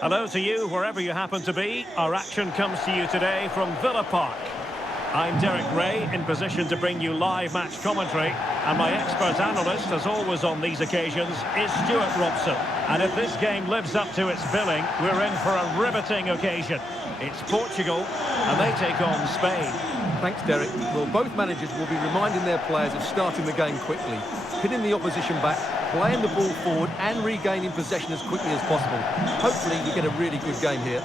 Hello to you, wherever you happen to be. Our action comes to you today from Villa Park. I'm Derek Ray, in position to bring you live match commentary. And my expert analyst, as always on these occasions, is Stuart Robson. And if this game lives up to its billing, we're in for a riveting occasion. It's Portugal, and they take on Spain. Thanks, Derek. Well, both managers will be reminding their players of starting the game quickly, pinning the opposition back, playing the ball forward and regaining possession as quickly as possible. Hopefully we get a really good game here.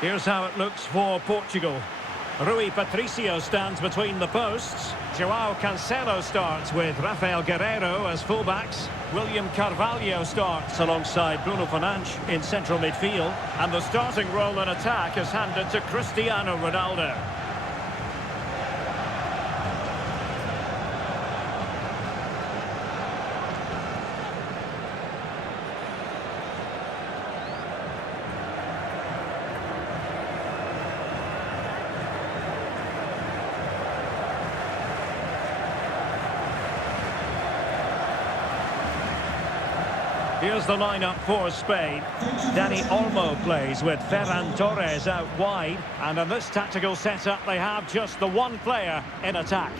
Here's how it looks for Portugal. Rui Patricio stands between the posts. João Cancelo starts with Rafael Guerreiro as fullbacks. William Carvalho starts alongside Bruno Fernandes in central midfield. And the starting role in attack is handed to Cristiano Ronaldo. Here's the lineup for Spain. Dani Olmo plays with Ferran Torres out wide. And in this tactical setup, they have just the one player in attack.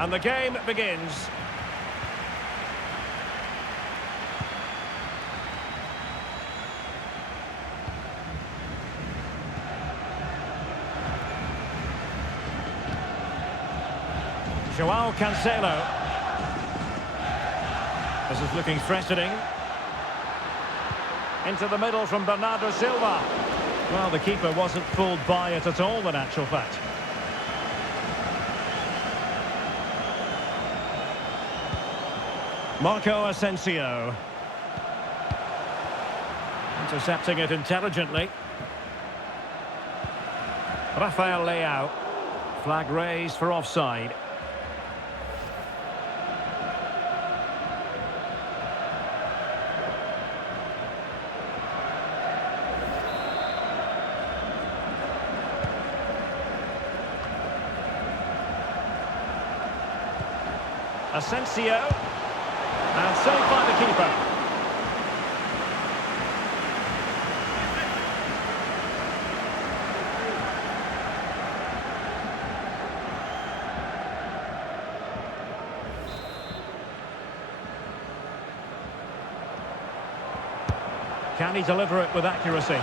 And the game begins. João Cancelo. This is looking threatening. Into the middle from Bernardo Silva. Well, the keeper wasn't fooled by it at all, in actual fact. Marco Asensio. Intercepting it intelligently. Rafael Leao. Flag raised for offside. Asensio, and saved by the keeper. Can he deliver it with accuracy?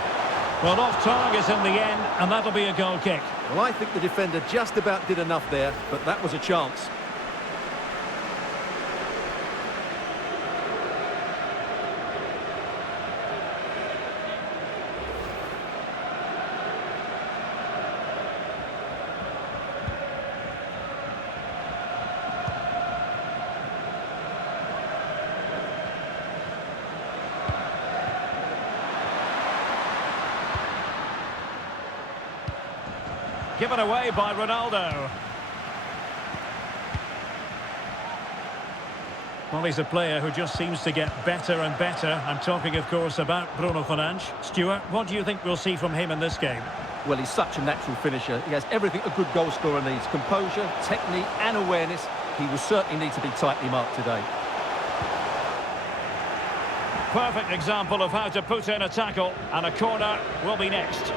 Well, off target in the end, and that'll be a goal kick. Well, I think the defender just about did enough there, but that was a chance. Given away by Ronaldo. Well, he's a player who just seems to get better and better. I'm talking, of course, about Bruno Fernandes. Stuart, what do you think we'll see from him in this game? Well, he's such a natural finisher. He has everything a good goal scorer needs. Composure, technique and awareness. He will certainly need to be tightly marked today. Perfect example of how to put in a tackle, and a corner will be next.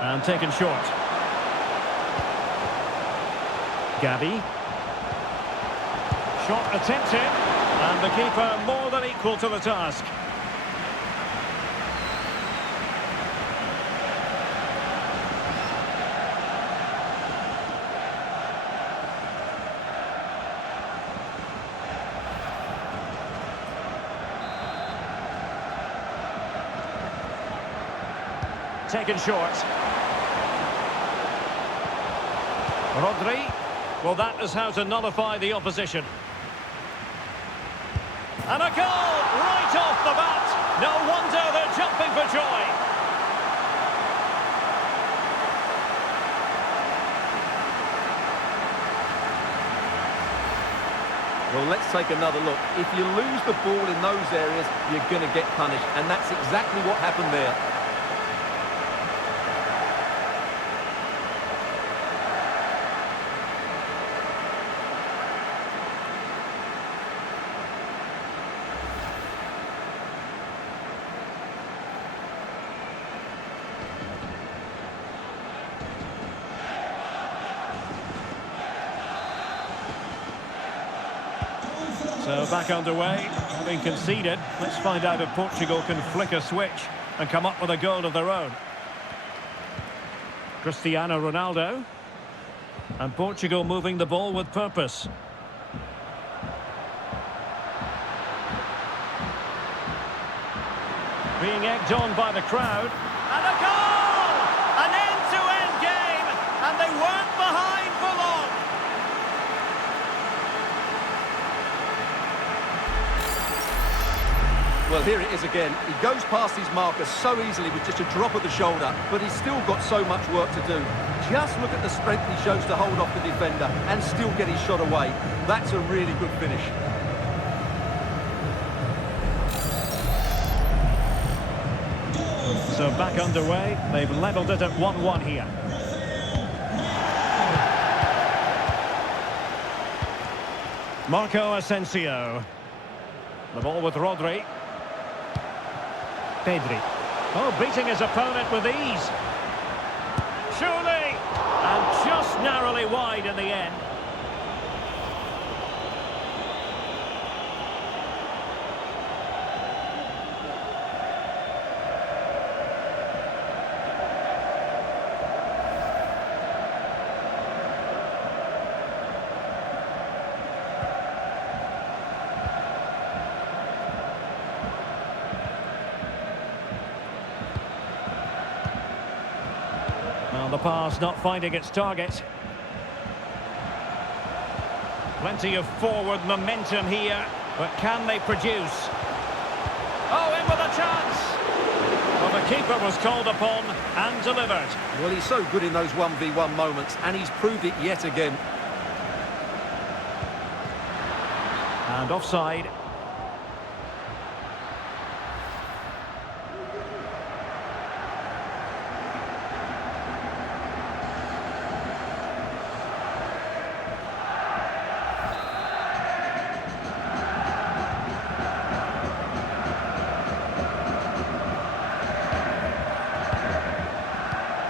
And taken short. Shot attempted, and the keeper more than equal to the task. Taken short. Rodri. Well, that is how to nullify the opposition. And a goal right off the bat. No wonder they're jumping for joy. Well, let's take another look. If you lose the ball in those areas, you're going to get punished. And that's exactly what happened there. So back underway, having conceded. Let's find out if Portugal can flick a switch and come up with a goal of their own. Cristiano Ronaldo. And Portugal moving the ball with purpose. Being egged on by the crowd. And a goal! An end-to-end game! And they weren't behind for long. Well, here it is again. He goes past his marker so easily with just a drop of the shoulder, but he's still got so much work to do. Just look at the strength he shows to hold off the defender and still get his shot away. That's a really good finish. So back underway. They've levelled it at 1-1 here. Marco Asensio. The ball with Rodri. Pedri. Oh, beating his opponent with ease. Surely! And just narrowly wide in the end. Well, the pass not finding its target. Plenty of forward momentum here, but can they produce? Oh, in with a chance! Well, the keeper was called upon and delivered. Well, he's so good in those 1v1 moments, and he's proved it yet again. And offside.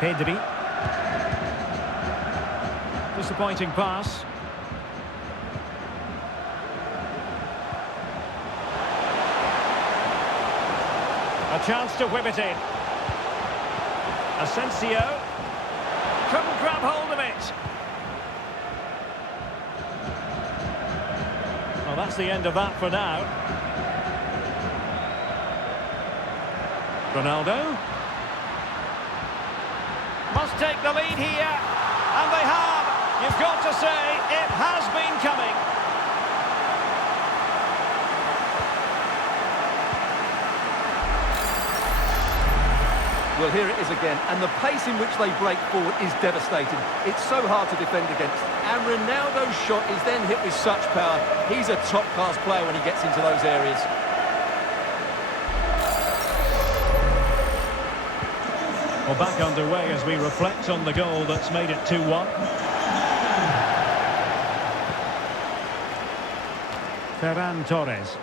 Pedri. Disappointing pass. A chance to whip it in. Asensio. Couldn't grab hold of it. Well, that's the end of that for now. Ronaldo. Must take the lead here, and they have. You've got to say, it has been coming. Well, here it is again, and the pace in which they break forward is devastating. It's so hard to defend against, and Ronaldo's shot is then hit with such power. He's a top-class player when he gets into those areas. Well, back underway as we reflect on the goal that's made it 2-1. Ferran Torres.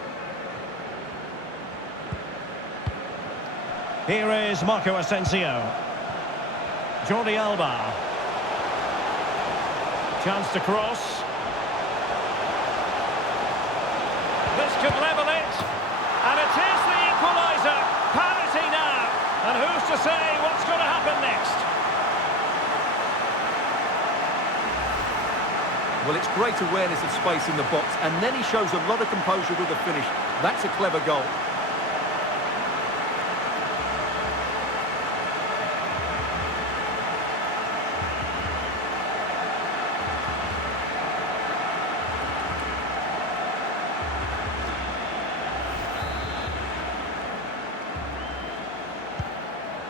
Here is Marco Asensio. Jordi Alba. Chance to cross. This could level it. And it is the equaliser. Parity now. And who's to say what's going to happen next? Well, it's great awareness of space in the box, and then he shows a lot of composure with the finish. That's a clever goal.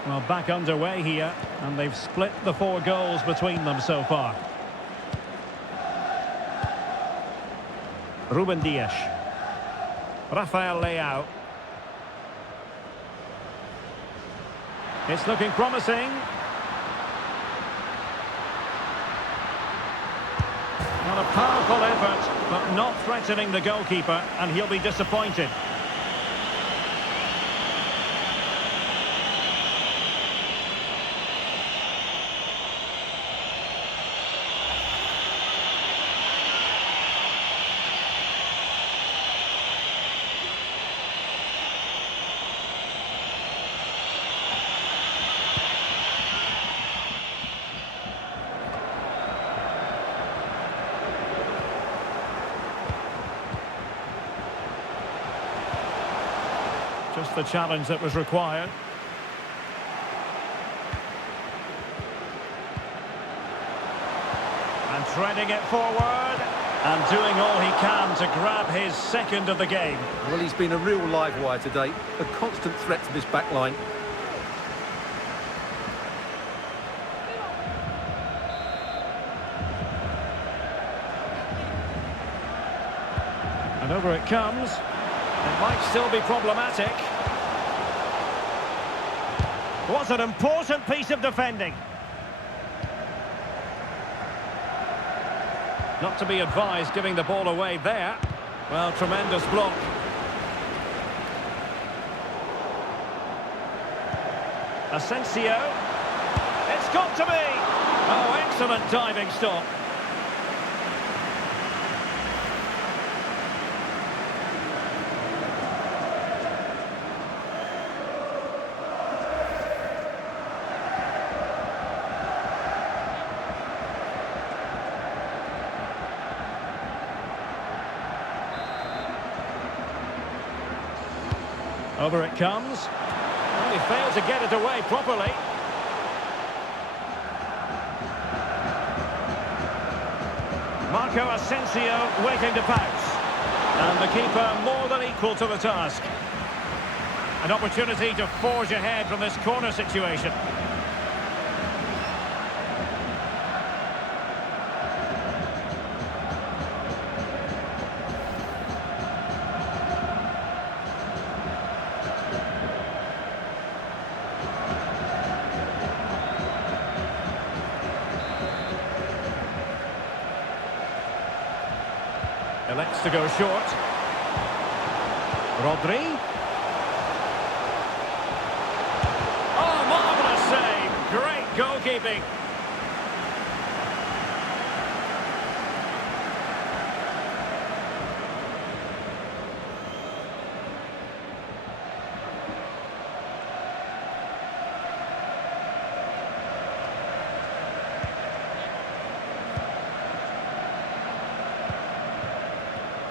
Well, back underway here, and they've split the 4 goals between them so far. Ruben Dias. Rafael Leao. It's looking promising. Not a powerful effort, but not threatening the goalkeeper, and he'll be disappointed. Just the challenge that was required. And threading it forward. And doing all he can to grab his second of the game. Well, he's been a real live wire today. A constant threat to this back line. And over it comes. It might still be problematic. What an important piece of defending. Not to be advised giving the ball away there. Well, tremendous block. Asensio. It's got to be. Oh, excellent diving stop. Over it comes. Well, he failed to get it away properly. Marco Asensio waiting to pounce. And the keeper more than equal to the task. An opportunity to forge ahead from this corner situation. Elects to go short. Rodri. Oh, marvellous save. Great goalkeeping.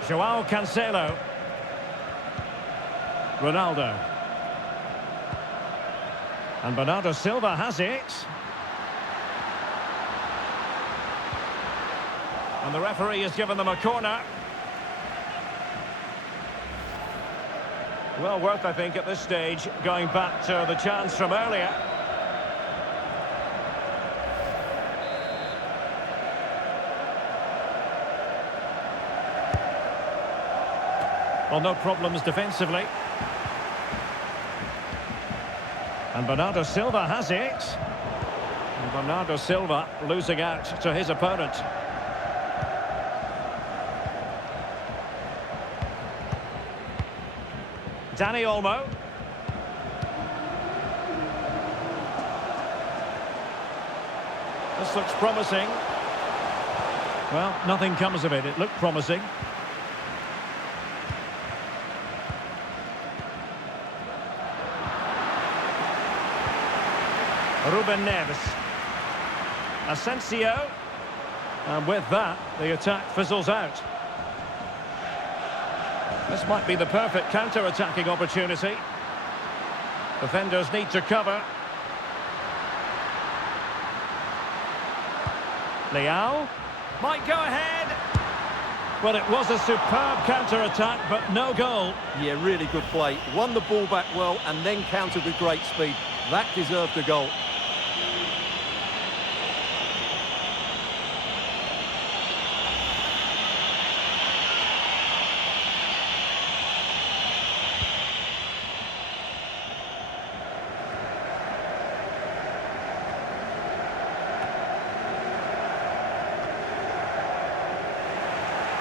Joao Cancelo. Ronaldo. And Bernardo Silva has it. And the referee has given them a corner. Well worth, I think, at this stage, going back to the chance from earlier. Well, no problems defensively. And Bernardo Silva has it. And Bernardo Silva losing out to his opponent. Dani Olmo. This looks promising. Well, nothing comes of it. It looked promising. Ruben Neves. Asensio. And with that, the attack fizzles out. This might be the perfect counter-attacking opportunity. Defenders need to cover. Leao might go ahead. Well, it was a superb counter-attack, but no goal. Yeah, really good play. Won the ball back well and then countered with great speed. That deserved a goal.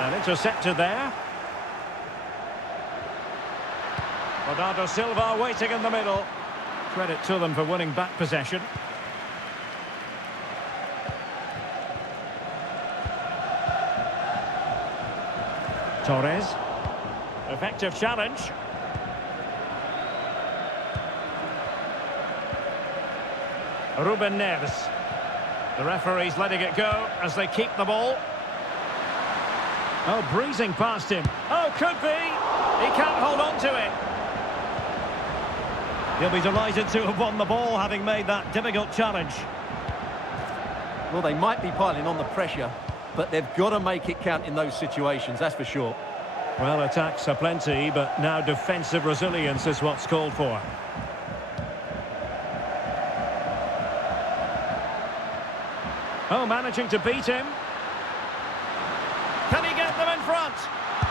And intercepted there. Bernardo Silva waiting in the middle. Credit to them for winning back possession. Torres. Effective challenge. Ruben Neves. The referee's letting it go as they keep the ball. Oh, breezing past him. Oh, could be. He can't hold on to it. He'll be delighted to have won the ball, having made that difficult challenge. Well, they might be piling on the pressure, but they've got to make it count in those situations, that's for sure. Well, attacks are plenty, but now defensive resilience is what's called for. Oh, managing to beat him. Can he get them in front?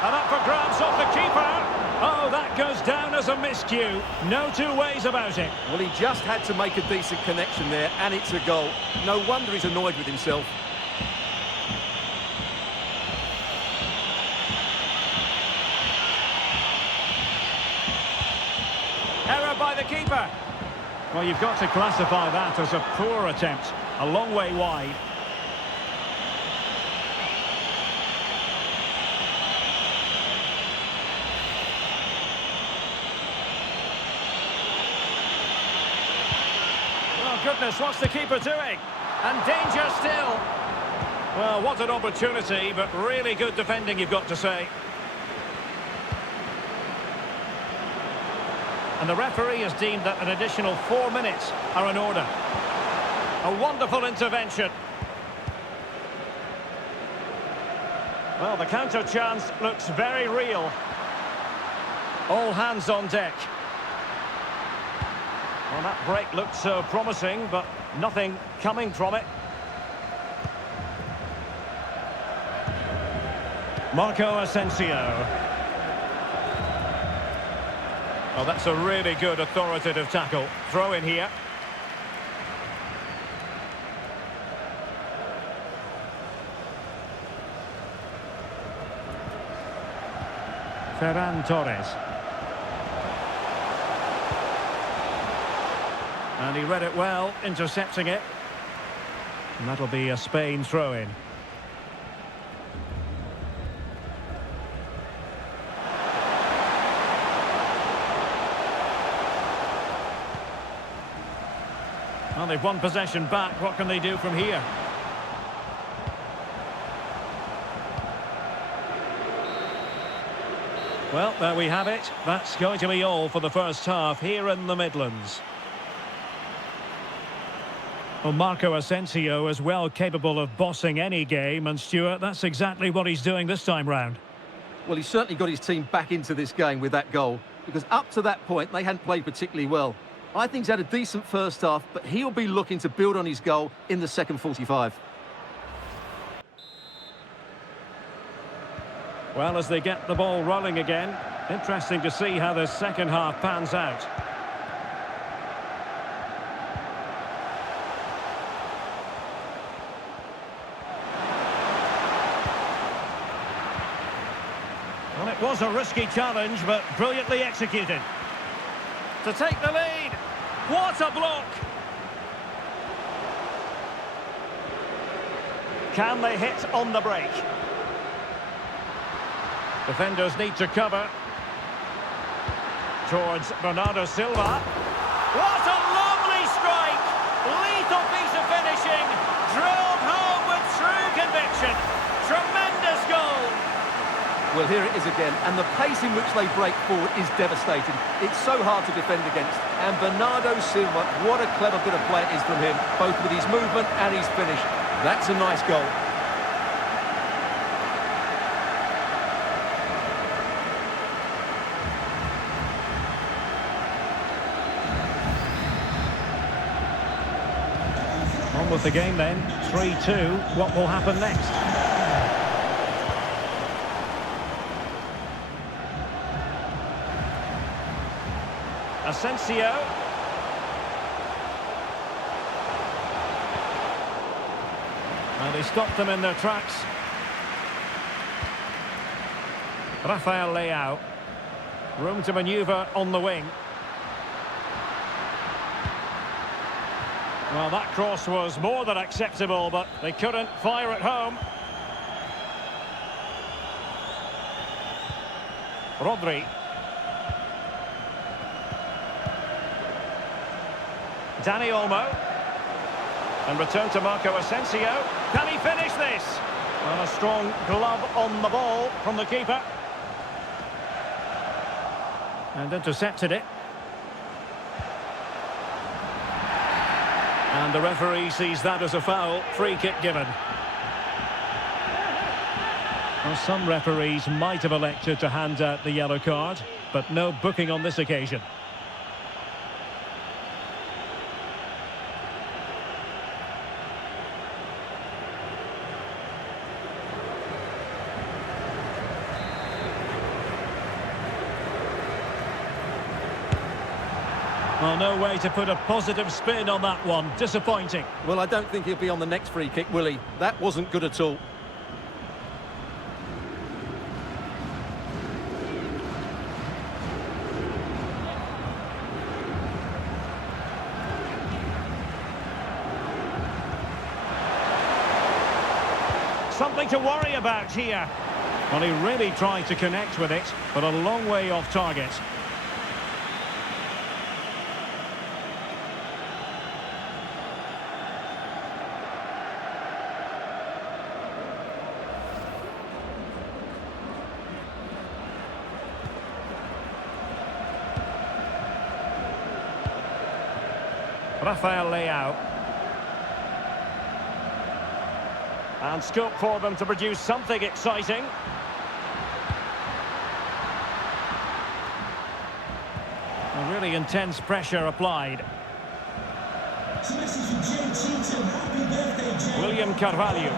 And up for grabs off the keeper. Oh, that goes down as a miscue. No two ways about it. Well, he just had to make a decent connection there, and it's a goal. No wonder he's annoyed with himself. Error by the keeper. Well, you've got to classify that as a poor attempt. A long way wide. Oh, goodness, what's the keeper doing? And danger still. Well, what an opportunity, but really good defending, you've got to say. And the referee has deemed that an additional 4 minutes are in order. A wonderful intervention. Well, the counter chance looks very real. All hands on deck. Well, that break looked so promising, but nothing coming from it. Marco Asensio. Oh, that's a really good authoritative tackle. Throw in here. Ferran Torres. And he read it well, intercepting it. And that'll be a Spain throw-in. Well, they've won possession back. What can they do from here? Well, there we have it. That's going to be all for the first half here in the Midlands. Well, Marco Asensio is well capable of bossing any game, and Stuart, that's exactly what he's doing this time round. Well, he's certainly got his team back into this game with that goal, because up to that point, they hadn't played particularly well. I think he's had a decent first half, but he'll be looking to build on his goal in the second 45. Well, as they get the ball rolling again, interesting to see how the second half pans out. Well, it was a risky challenge, but brilliantly executed. To take the lead. What a block! Can they hit on the break? Defenders need to cover. Towards Bernardo Silva. What a lovely strike! finishing, drilled home with true conviction. Tremendous goal. Well, here it is again, and the pace in which they break forward is devastating. It's so hard to defend against. And Bernardo Silva, what a clever bit of play it is from him, both with his movement and his finish. That's a nice goal. On with the game then, 3-2. What will happen next? Asensio. And he stopped them in their tracks. Rafael Leao. Room to manoeuvre on the wing. Well, that cross was more than acceptable, but they couldn't fire it home. Rodri. Dani Olmo. And return to Marco Asensio. Can he finish this? Well, a strong glove on the ball from the keeper. And intercepted it. And the referee sees that as a foul. Free kick given. Well, some referees might have elected to hand out the yellow card, but no booking on this occasion. Well, no way to put a positive spin on that one. Disappointing. Well, I don't think he'll be on the next free kick, will he? That wasn't good at all. Something to worry about here. Well, he really tried to connect with it, but a long way off target. Rafael Leao. And scope for them to produce something exciting. A really intense pressure applied. William Carvalho.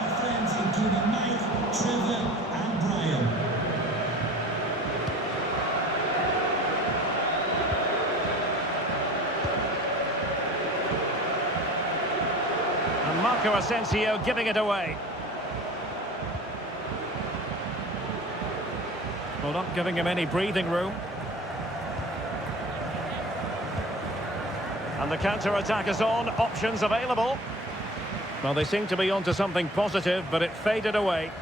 And Marco Asensio giving it away. Well, not giving him any breathing room. And the counter-attack is on. Options available. Well, they seem to be onto something positive, but it faded away.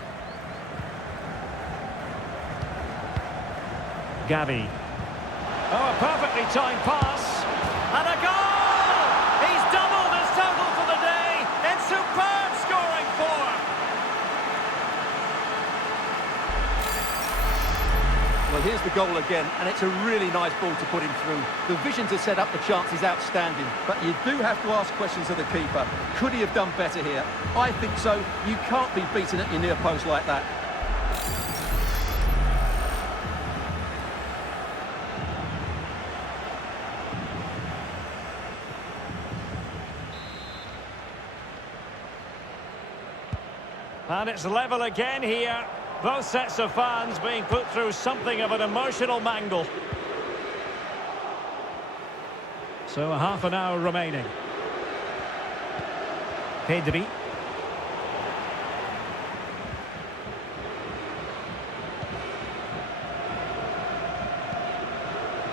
Gavi. Oh, a perfectly timed pass. And a goal! He's doubled his total for the day in superb scoring form. Well, here's the goal again, and it's a really nice ball to put him through. The vision to set up the chance is outstanding, but you do have to ask questions of the keeper. Could he have done better here? I think so. You can't be beaten at your near post like that. And it's level again here. Both sets of fans being put through something of an emotional mangle. So a half an hour remaining. Pedri.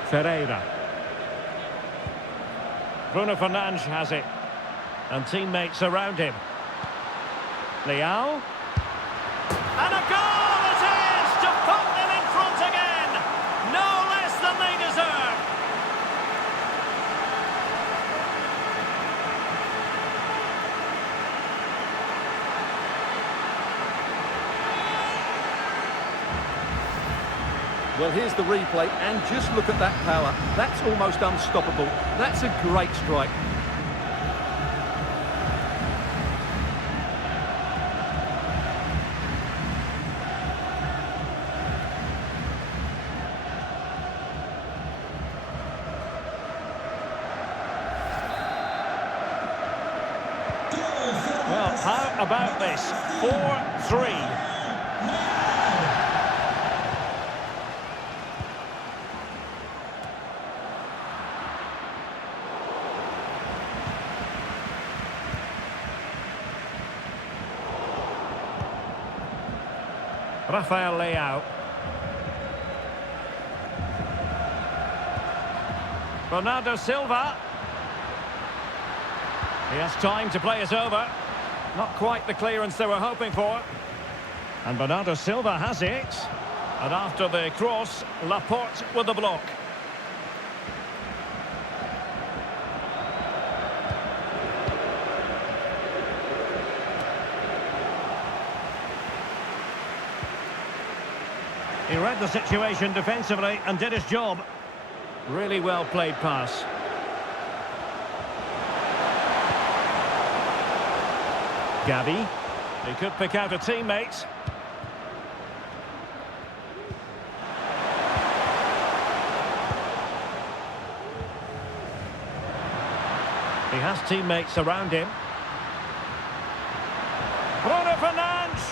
Ferreira. Bruno Fernandes has it. And teammates around him. Leao. And a goal it is to put them in front again. No less than they deserve. Well, here's the replay, and just look at that power. That's almost unstoppable. That's a great strike. Well, how about this? 4-3. Rafael Leao. Bernardo Silva. He has time to play it over. Not quite the clearance they were hoping for. And Bernardo Silva has it. And after the cross, Laporte with the block. He read the situation defensively and did his job. Really well played pass. Gavi. He could pick out a teammate. He has teammates around him. Bruno Fernandes.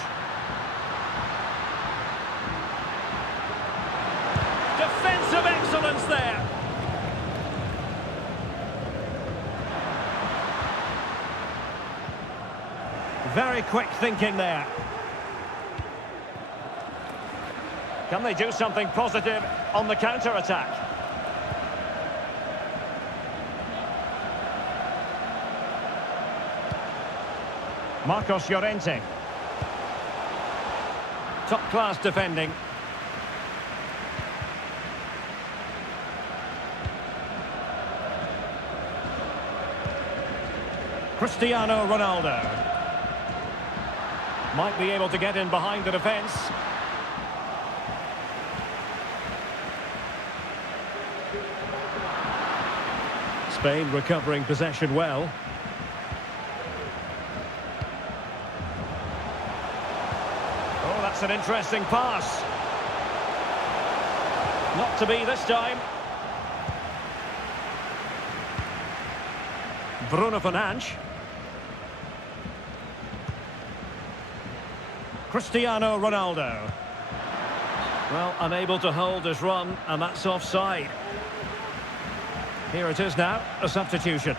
Defensive excellence there. Very quick thinking there. Can they do something positive on the counter-attack? Marcos Llorente. Top-class defending. Cristiano Ronaldo. Might be able to get in behind the defence. Spain recovering possession well. Oh, that's an interesting pass. Not to be this time. Bruno Fernandes. Cristiano Ronaldo. Well, unable to hold his run, and that's offside. Here it is now, a substitution.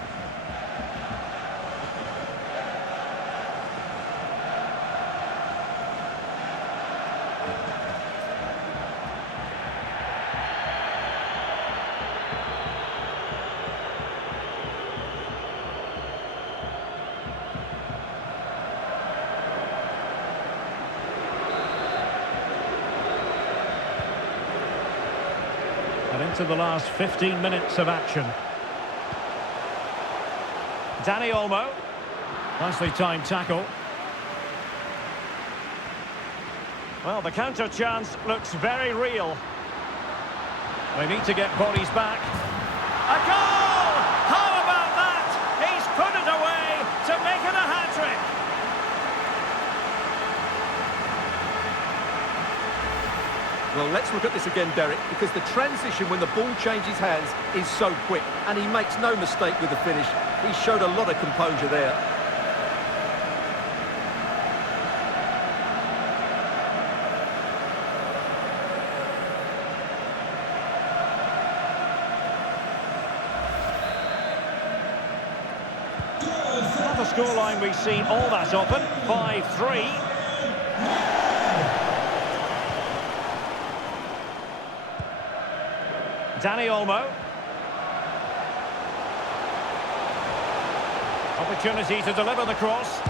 And into the last 15 minutes of action. Dani Olmo. Nicely timed tackle. Well, the counter chance looks very real. They need to get bodies back. A goal! How about that? He's put it away to make it a hat-trick. Well, let's look at this again, Derek, because the transition when the ball changes hands is so quick, and he makes no mistake with the finish. He showed a lot of composure there. Not the scoreline we see all that often, 5-3. Dani Olmo. Opportunity to deliver the cross.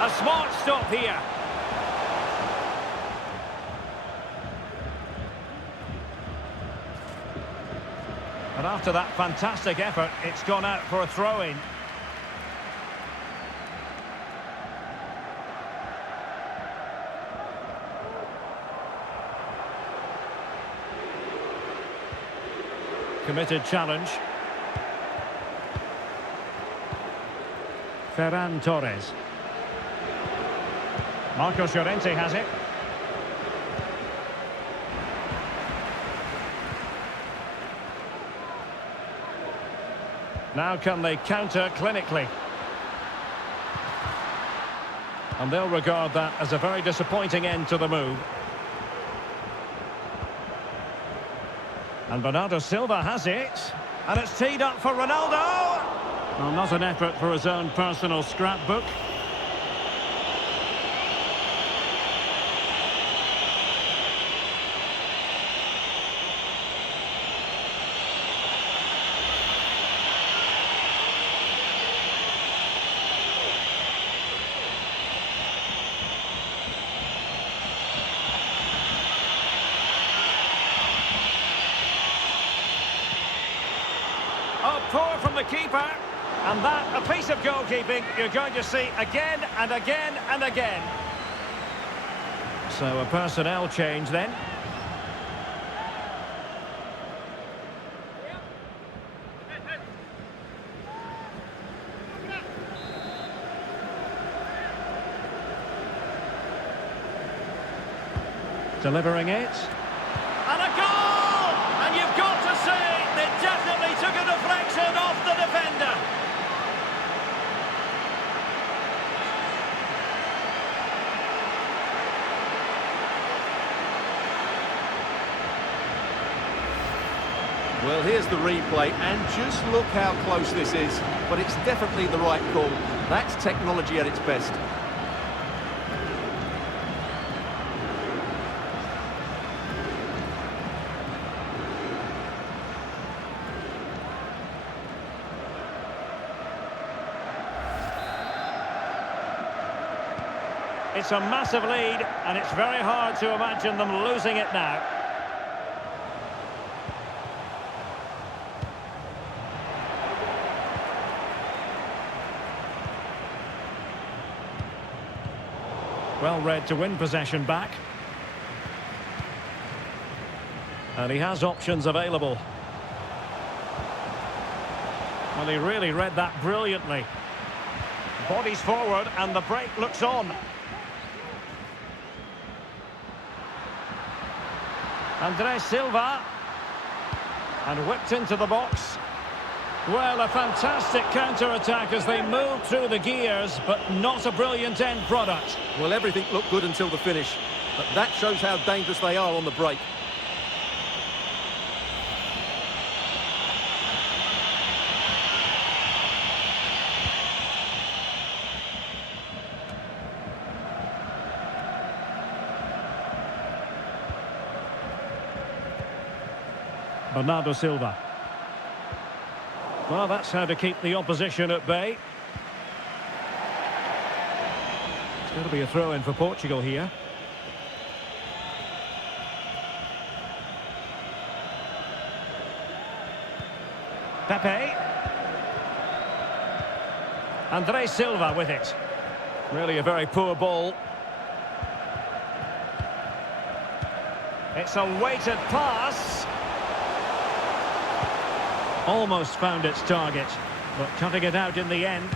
A smart stop here. And after that fantastic effort, it's gone out for a throw-in. Committed challenge. Ferran Torres. Marcos Llorente has it. Now can they counter clinically? And they'll regard that as a very disappointing end to the move. And Bernardo Silva has it. And it's teed up for Ronaldo. Well, not an effort for his own personal scrapbook. Oh, poor from the keeper. And that, a piece of goalkeeping you're going to see again and again and again. So a personnel change then. Delivering it. And a goal! And you've got to say, it definitely took a deflection off the defender. Well, here's the replay, and just look how close this is. But it's definitely the right call. That's technology at its best. It's a massive lead, and it's very hard to imagine them losing it now. Well read to win possession back. And he has options available. Well, he really read that brilliantly. Bodies forward, and the break looks on. Andrés Silva. And whipped into the box. Well, a fantastic counter-attack as they move through the gears, but not a brilliant end product. Well, everything looked good until the finish. But that shows how dangerous they are on the break. Bernardo Silva. Well, that's how to keep the opposition at bay. It's going to be a throw-in for Portugal here. Pepe. Andrés Silva with it. Really a very poor ball. It's a weighted pass. Almost found its target, but cutting it out in the end.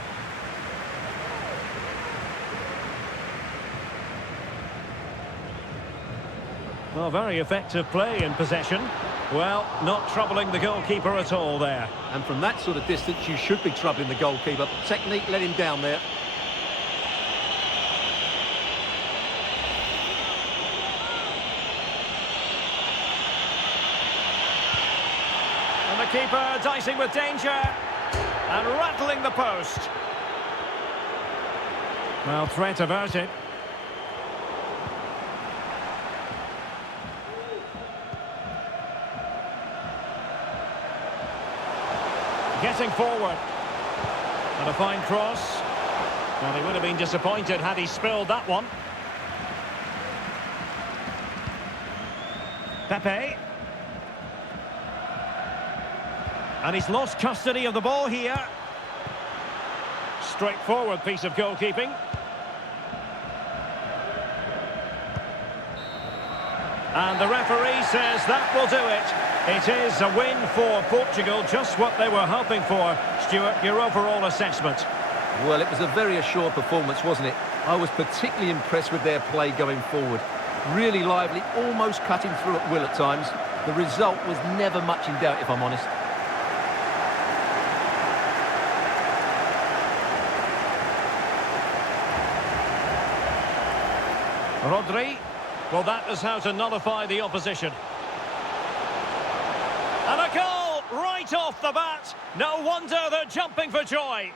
Well, very effective play in possession. Well, not troubling the goalkeeper at all there. And from that sort of distance, you should be troubling the goalkeeper. Technique let him down there. And the keeper dicing with danger and rattling the post. Well, threat averted. Getting forward. And a fine cross. Well, he would have been disappointed had he spilled that one. Pepe. And he's lost custody of the ball here. Straightforward piece of goalkeeping. And the referee says that will do it. It is a win for Portugal, just what they were hoping for. Stuart, your overall assessment? Well, it was a very assured performance, wasn't it? I was particularly impressed with their play going forward. Really lively, almost cutting through at will at times. The result was never much in doubt, if I'm honest. Rodri. Well, that is how to nullify the opposition. And a goal right off the bat. No wonder they're jumping for joy.